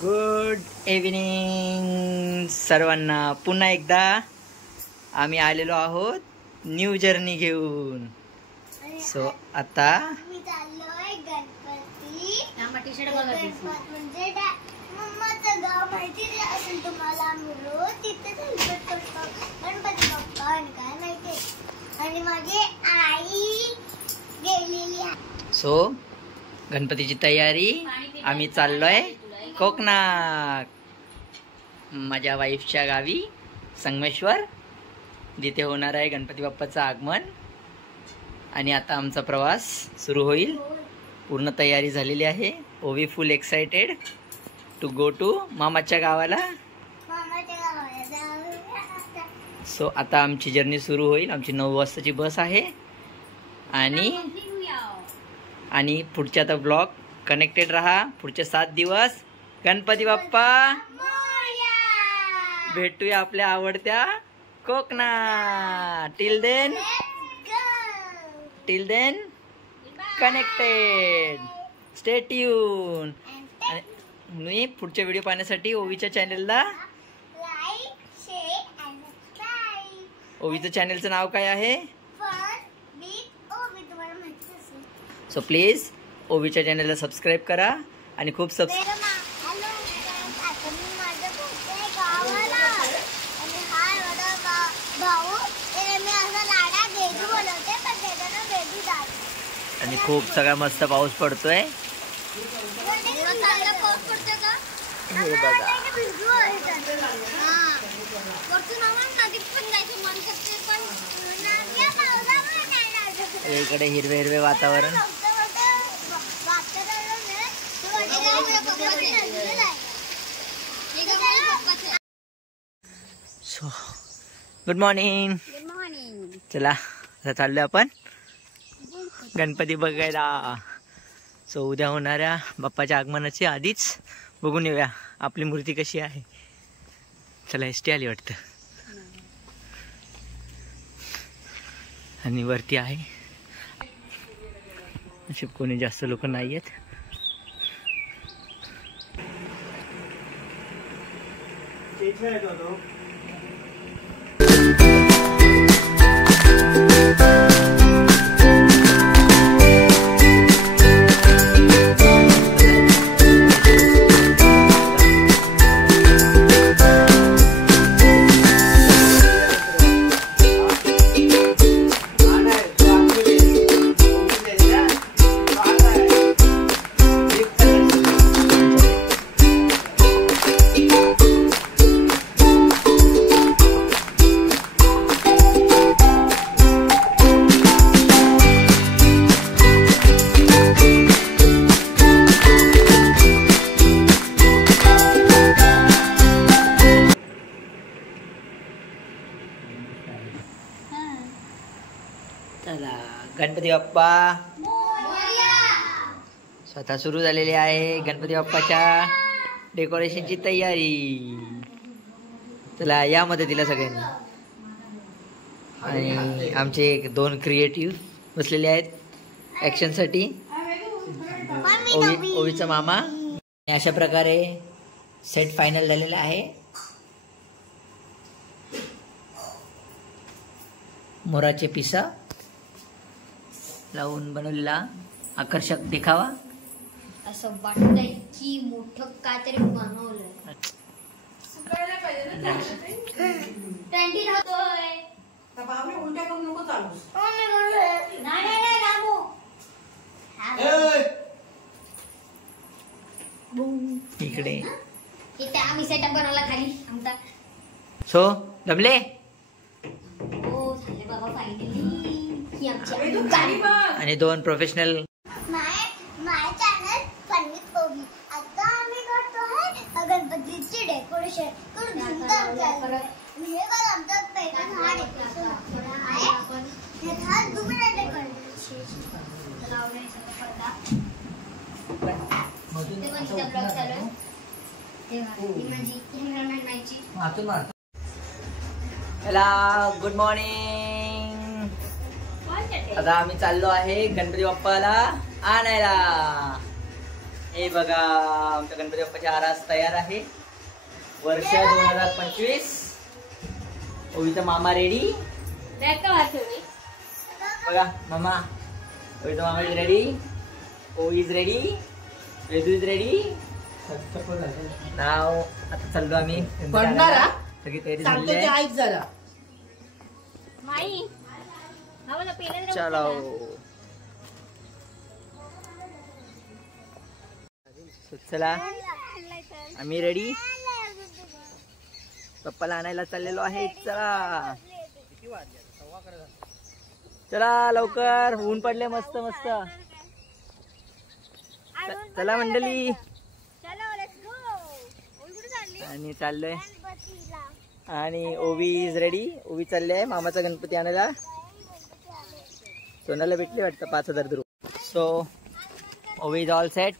Good evening सर्वांना. पुन्हा एकदा आम्ही आलेलो आहोत न्यू जर्नी घेऊन. सो आता मी चाललोय गणपती म्हणजे मम्माचं गाव माहिती असेल तुम्हाला. आम्ही रोज तिथे गणपती बाप्पा आणि काय माहिती. आणि माझी आई गेलेली आहे. सो गणपतीची तयारी. आम्ही चाललोय कोकणात, माझ्या वाईफच्या गावी संगमेश्वर, जिथे होणार आहे गणपती बाप्पाचं आगमन. आणि आता आमचा प्रवास सुरू होईल. पूर्ण तयारी झालेली आहे. Ovi full excited to go to मामाच्या गावाला. सो आता आमची जर्नी सुरू होईल. आमची 9 वाजताची बस आहे. आणि पुढच्या आता ब्लॉग कनेक्टेड राहा. पुढचे 7 दिवस गणपती बाप्पा भेटूया आपल्या आवडत्या कोकणात. Till then connected, stay tuned. आणि पुढचे व्हिडिओ पाहण्यासाठी ओवीच्या चॅनलला ओवीचं चॅनलचं नाव काय आहे? सो प्लीज ओवीच्या चॅनलला सबस्क्राईब करा आणि खूप आणि खूप सगळा मस्त पाऊस पडतोय. हे बघा, इकडे हिरवे हिरवे वातावरण. So good morning. चला आता चाललोय आपण गणपती बघायला. सो उद्या होणाऱ्या बाप्पाच्या आगमनाची आधीच बघून येऊया आपली मूर्ती कशी आहे. चला एसटी आली वाटतं. आणि वरती आहे अशी कोणी जास्त लोक नाही आहेत. चला गणपती बाप्पा स्वतः सुरू झालेली आहे. गणपती बाप्पाच्या डेकोरेशनची तयारी. चला या मदतीला सगळ्यांनी. आणि आमचे 2 क्रिएटिव्ह बसलेले आहेत ऍक्शनसाठी. ओवीचा मामा. अशा प्रकारे सेट फायनल झालेला आहे. मोराचे पिसा लावून बनवलेला आकर्षक देखावा. असं वाटतंय की मोठं काहीतरी बनवलंय. इकडे आम्ही सेटअप बनवला खाली आमचा. सो दमले आणि 2 प्रोफेशनल. माय चॅनल पंडित ओवी. आता आम्ही करतोय गणपतीचे डेकोरेशन. हे बघा आमचा पहिला हा डेकोरेशन आहे. हा दुसरा डेकोरेशन. Hello good morning. आता आम्ही चाललो आहे गणपती बाप्पाला आणायला. हे बघा आमच्या गणपती बाप्पाची आरास तयार आहे. वर्ष 2025. ओवीचा मामा रेडी. बघा मामा, ओवीचा मामा is ready. Ovi is ready. Vedu is ready. नाव आता चाललो आम्ही. सगळी तयारी झाली आहे. चलो चला आम्ही रेडी. पप्पाला आणायला चाललेलो आहे. चला चला लवकर, ऊन पडले मस्त मस्त. चला मंडळी, आणि चाललोय. आणि ओवी इज रेडी. ओवी चालले आहे मामाचा गणपती आणायला. सोनाला भेटले वाटतं 5000 रुपये. सो ओवी इज ऑल सेट.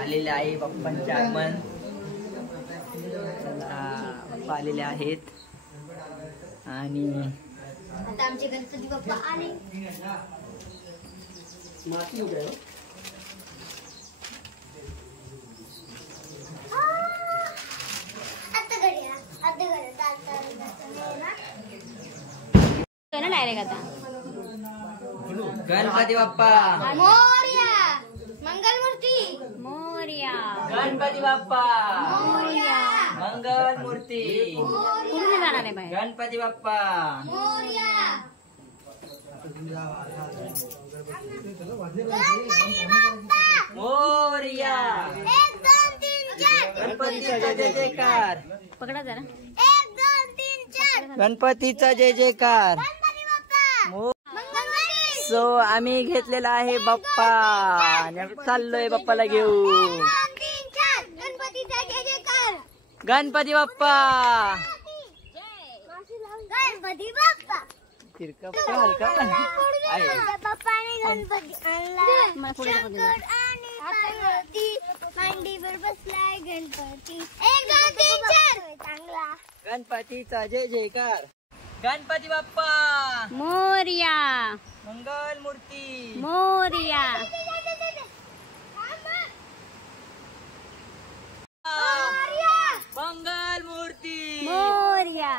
आलेले आहे बाप्पांचे आगमन. बाप्पा आलेले आहेत आणि आता आमचे गणपती बाप्पा आले. डायरेक्ट आता गणपती बाप्पा मोरया. मंगलमूर्ती मोरया. गणपती बाप्पा मोरया. मंगल मूर्ती. कुठे जाणार आहे बाहेर? गणपती बाप्पा मोरया. मोरया. 1 2 3 4. गणपतीचा जय जयकार. पकडा जरा. 1 2 3 4. गणपतीचा जय जयकार. सो आम्ही घेतलेला आहे बाप्पा आणि आम्ही चाललोय बाप्पाला घेऊन. गणपतीचा जय जयकार. गणपती बाप्पा. गणपती बाप्पा. तिरका हलका पण आहे. बाप्पाने गणपती आणला. शंकर आणि पार्वती मांडीवर बसलाय गणपती. 1 2 3 4. चांगला. गणपतीचा जय जयकार. गणपती बाप्पा मोरया. मंगल मूर्ती. मोरया. मंगल मूर्ती. मोरया.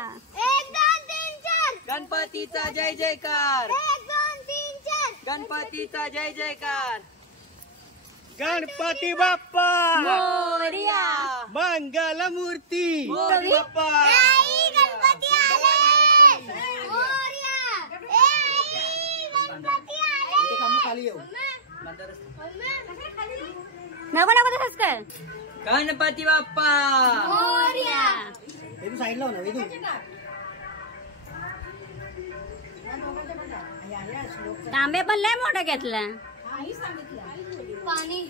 1 2 3 4. गणपतीचा जय जयकार. 1 2 3 4. गणपतीचा जय जयकार. गणपती बाप्पा मोरया. मंगल मूर्ती. गणपती बाप्पा. गणपती आले. मोरया. गणपती आले. नको नको तसंच कर. गणपती बाप्पा मोरया. साईड लाव ना. तांबे पण लय मोठा घेतला. पाणी.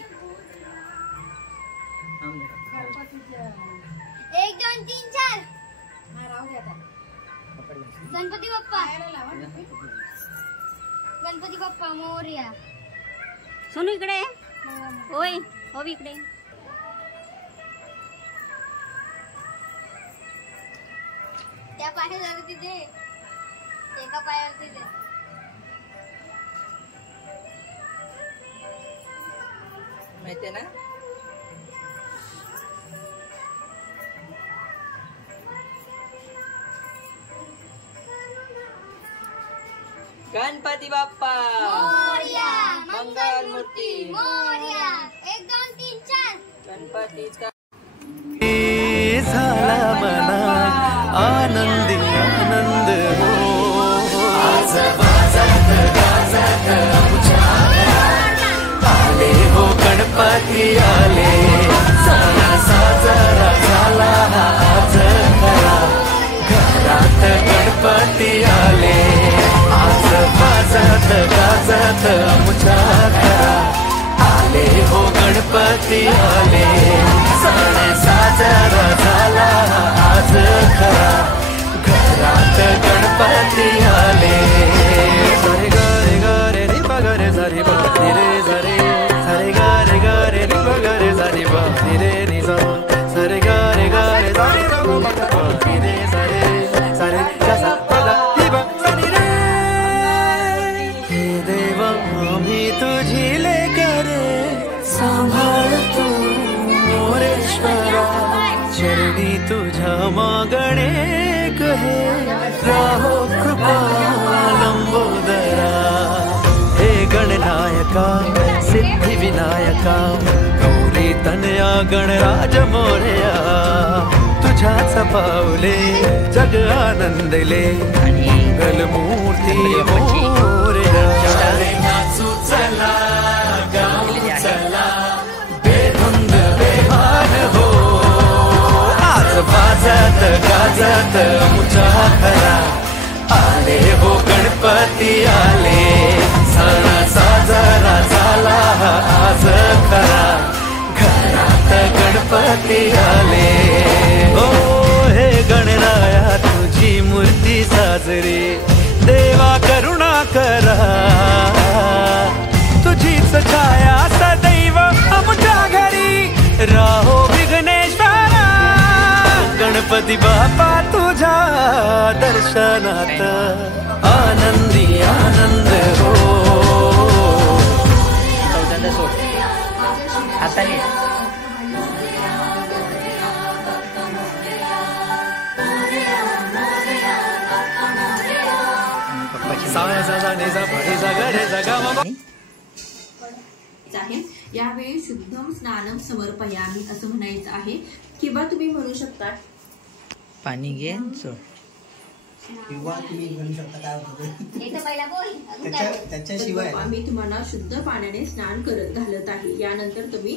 1 2 3 4. गणपती बाप्पा. गणपती बाप्पा मोरया. सोनू इकडे. होय हो इकडे. त्या पायावर जरा तिथे. एका पायावर तिथे. माहितीये ना. गणपती बाप्पा मोरया. मंगल मूर्ती. मोरया. 1 2 3 4. गणपतीचा झाला मना आनंदी आनंद हो. आज वाजत गाजत आले हो गणपती आले. सण साजरा झाला आज खरा. घरात गणपती आले. आज वाजत गाजत आमच्या घरा. आले हो गणपती आले. सण साजरा झाला आज खरा. घरात गणपती आले. सारे गारे गारे रे बगरे सारे बारी रे सारे. सारे गारे गारे रे बगरे सारे बारी रे निजा. सारे गारे गारे सारे बारी रे सारे. सारे कसा बगा हि बा सारे रे. गणराज मोरया तुझ्याच पावले जग आनंदले आणि मंगलमूर्ती गणपती बाप्पाची मोरया नाचू चला गाऊ चला बेधुंद बेहान हो आज वाजत गाजत मुचा खरा आले हो गणपती आले सण साजरा झाला आज खरा घरात गणपती आले हो हे गणराया तुझी मूर्ती साजरी देवा करुणा करा तुझीच छाया सदैव आमच्या घरी राहो विघ्नेश्वरा गणपती बाप्पा तुझ्या दर्शनात आनंदी आनंद हो चौथ्यांदा सोड हाताने पप्पाची आहे यावेळी शुद्धम स्नानम समर्पयामी असं म्हणायचं आहे किंवा तुम्ही म्हणू शकता पाणी घे सोड. किंवा तुम्ही म्हणू शकता काय होतं त्याच्याशिवाय मी तुम्हाला शुद्ध पाण्याने स्नान घालत आहे. यानंतर तुम्ही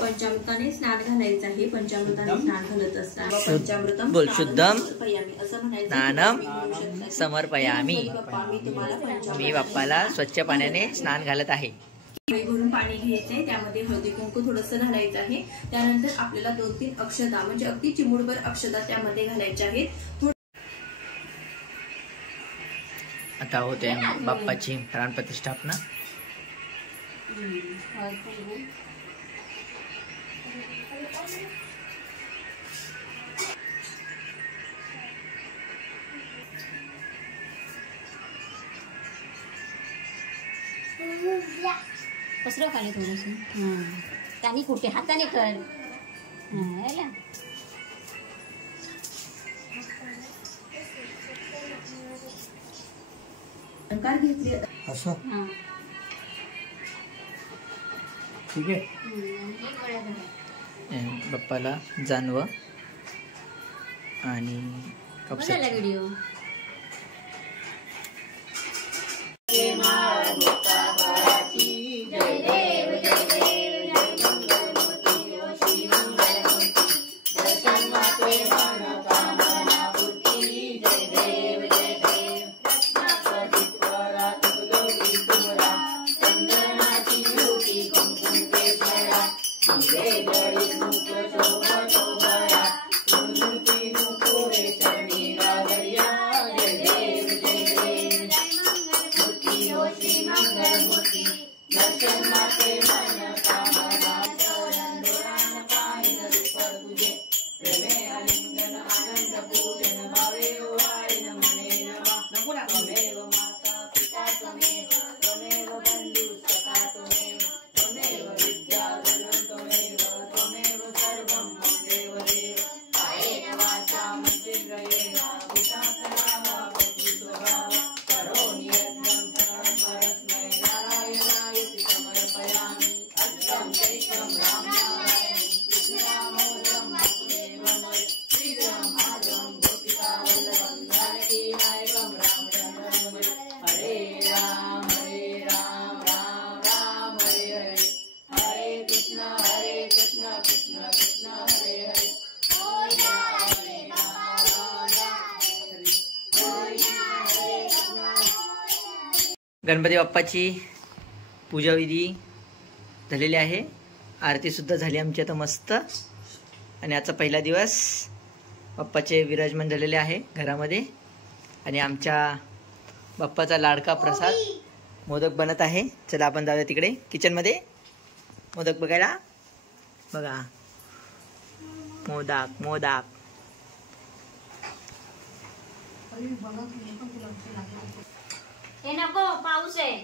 पंचामृताने स्नान घालायचं आहे. पंचामृताने स्नान घालत असताना पंचामृतम बोल शुद्धम असं म्हणायचं. स्नानम समर्पयामी. मी तुम्हाला मी बाप्पाला स्वच्छ पाण्याने स्नान घालत आहे. भरून पाणी घ्यायचंय त्यामध्ये हळदी कुंकू थोडंसं घालायचं आहे. त्यानंतर आपल्याला 2-3 अक्षता म्हणजे अगदी चिमूटभर अक्षता त्यामध्ये घालायच्या आहेत. आता होते बाप्पाची प्राण प्रतिष्ठापना. पसरव खाली थोडंसं त्याने कुठे हाताने कर अलंकार घेतले असं ठीक आहे. बाप्पाला जानव आणि कपसा व्हिडिओ गणपती बाप्पाची पूजाविधी झालेली आहे. आरती सुद्धा झाली आमची आता मस्त. आणि आजचा पहिला दिवस बाप्पाचे विराजमान झालेले आहे घरामध्ये. आणि आमच्या बाप्पाचा लाडका प्रसाद मोदक बनत आहे. चला आपण जाऊया तिकडे किचनमध्ये मोदक बघायला. बघा मोदक मोदक. हे नको पाऊस आहे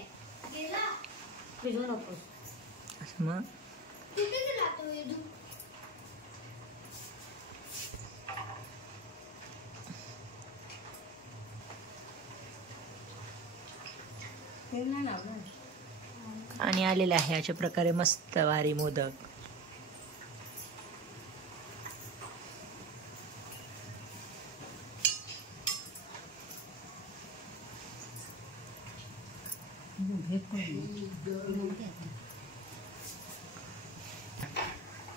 भिजू नको असं मग आणि आलेले आहे अशा प्रकारे मस्त वारी मोदक.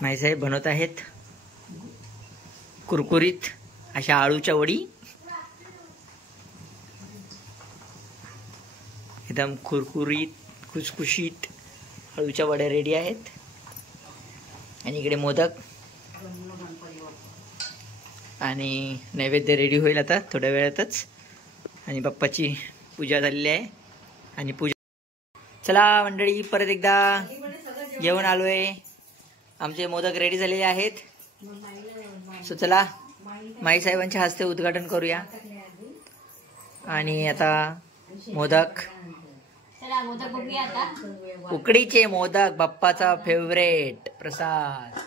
माईसाहेब बनवत आहेत कुरकुरीत अशा आळूच्या वडी. एकदम कुरकुरीत खुसखुशीत आळूच्या वड्या रेडी आहेत. आणि इकडे मोदक आणि नैवेद्य रेडी होईल आता थोड्या वेळातच. आणि बाप्पाची पूजा झालेली आहे. आणि पूजा चला मंडळी परत एकदा जेवण आलोय. आमचे मोदक रेडी झालेले आहेत. सो चला माई साहेबांच्या हस्ते उद्घाटन करूया. आणि आता मोदक उकडीचे मोदक बाप्पाचा फेवरेट प्रसाद.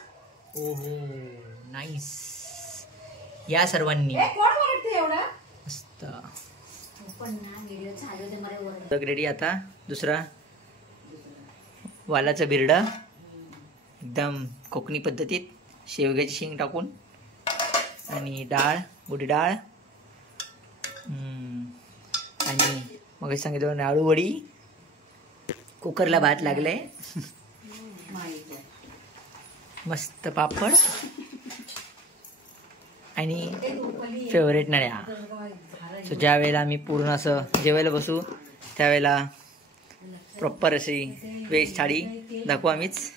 ओहो नाईस. या सर्वांनी मस्त मोदक रेडी. आता दुसरा वालाचं बिरड एकदम कोकणी पद्धतीत शेवग्याची शेंग टाकून आणि डाळ उडी डाळ आणि मग सांगितलं आळू वडी. कुकरला भात लागले. मस्त पापड आणि फेवरेट नळ्या. सो ज्या वेळेला आम्ही पूर्ण असं जेवायला बसू त्यावेळेला प्रॉपर अशी व्हेज थाळी दाखवू आम्हीच.